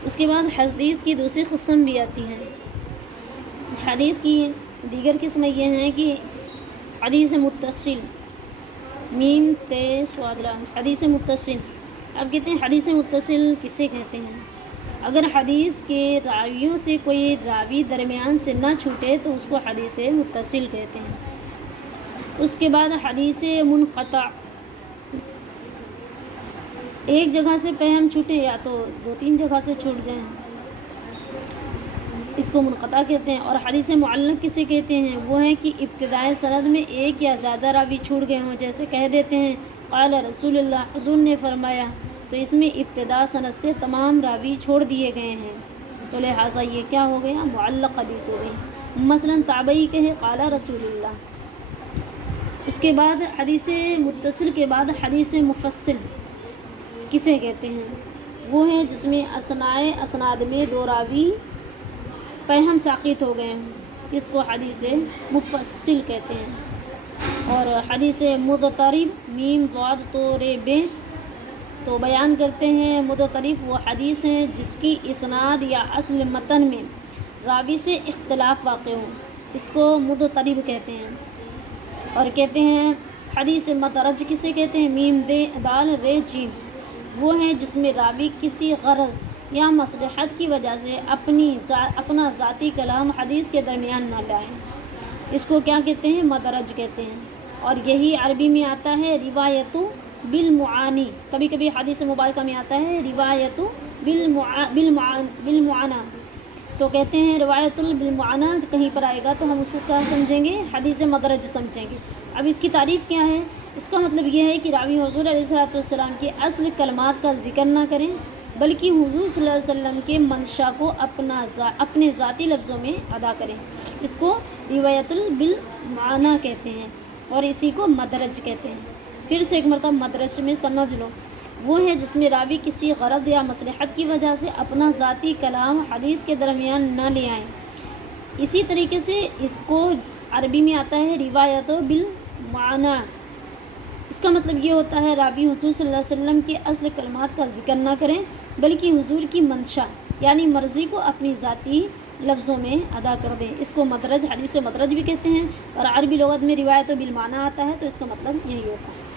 اس کے بعد حدیث کی دوسری قسم بھی آتی ہیں۔ حدیث کی دیگر قسمیں یہ ہیں کہ حدیث متصل، میم تے صاد لام، حدیث متصل۔ اب کہتے ہیں حدیث متصل کسے کہتے ہیں؟ اگر حدیث کے راویوں سے کوئی راوی درمیان سے نہ چھوٹے تو اس کو حدیث متصل کہتے ہیں۔ اس کے بعد حدیث منقطع، ایک جگہ سے فہم چھوٹے یا تو 2-3 جگہ سے چھوٹ جائیں، اس کو منقطع کہتے ہیں۔ اور حدیث معلق کسے کہتے ہیں؟ وہ ہیں کہ ابتدائی سند میں ایک یا زیادہ راوی چھوٹ گئے ہوں، جیسے کہہ دیتے ہیں قال رسول اللہ، حضور نے فرمایا، تو اس میں ابتدا سند سے تمام راوی چھوڑ دیے گئے ہیں، تو لہٰذا یہ کیا ہو گیا؟ معلق حدیث ہو گئی۔ مثلا تابعی کہے قال رسول اللہ۔ اس کے بعد حدیث متصل کے بعد حدیث مفصل کسے کہتے ہیں؟ وہ ہیں جس میں اسناد میں 2 راوی فہم ساقط ہو گئے ہیں، اس کو حدیث مفصل کہتے ہیں۔ اور حدیث مضطرب، میم ضاد تو رے بے، تو بیان کرتے ہیں مضطرب وہ حدیث ہیں جس کی اسناد یا اصل متن میں راوی سے اختلاف واقع ہو، اس کو مضطرب کہتے ہیں۔ اور کہتے ہیں حدیث مدرج کسے کہتے ہیں؟ میم دال رے جیم، وہ ہیں جس میں راوی کسی غرض یا مصلحت کی وجہ سے اپنا ذاتی کلام حدیث کے درمیان نہ لائیں، اس کو کیا کہتے ہیں؟ مدرج کہتے ہیں۔ اور یہی عربی میں آتا ہے روایت بالمعانی، کبھی کبھی حدیث مبارکہ میں آتا ہے روایت بالمعانہ، تو کہتے ہیں روایت بالمعانہ، کہیں پر آئے گا تو ہم اس کو کیا سمجھیں گے؟ حدیث مدرج سمجھیں گے۔ اب اس کی تعریف کیا ہے؟ اس کا مطلب یہ ہے کہ راوی حضور علیہ السلام کی اصل کلمات کا ذکر نہ کریں، بلکہ حضور صلی اللہ علیہ وسلم کے منشا کو اپنے ذاتی لفظوں میں ادا کریں، اس کو روایت بالمعنی کہتے ہیں اور اسی کو مدرج کہتے ہیں۔ پھر سے ایک مرتبہ مدرج میں سمجھ لو، وہ ہے جس میں راوی کسی غرض یا مصلحت کی وجہ سے اپنا ذاتی کلام حدیث کے درمیان نہ لے آئیں۔ اسی طریقے سے اس کو عربی میں آتا ہے روایت بالمعنی، اس کا مطلب یہ ہوتا ہے راوی حضور صلی اللہ علیہ وسلم کے اصل کلمات کا ذکر نہ کریں، بلکہ حضور کی منشا یعنی مرضی کو اپنی ذاتی لفظوں میں ادا کر دیں، اس کو مدرج، حدیث مدرج بھی کہتے ہیں۔ اور عربی لغت میں روایت بالمعنی آتا ہے تو اس کا مطلب یہی ہوتا ہے۔